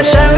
我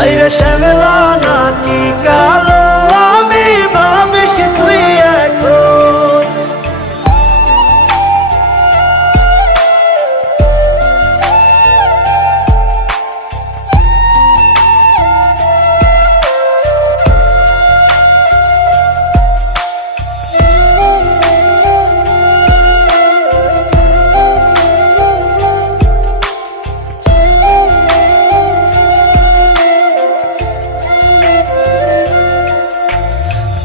I Ayrışa ve la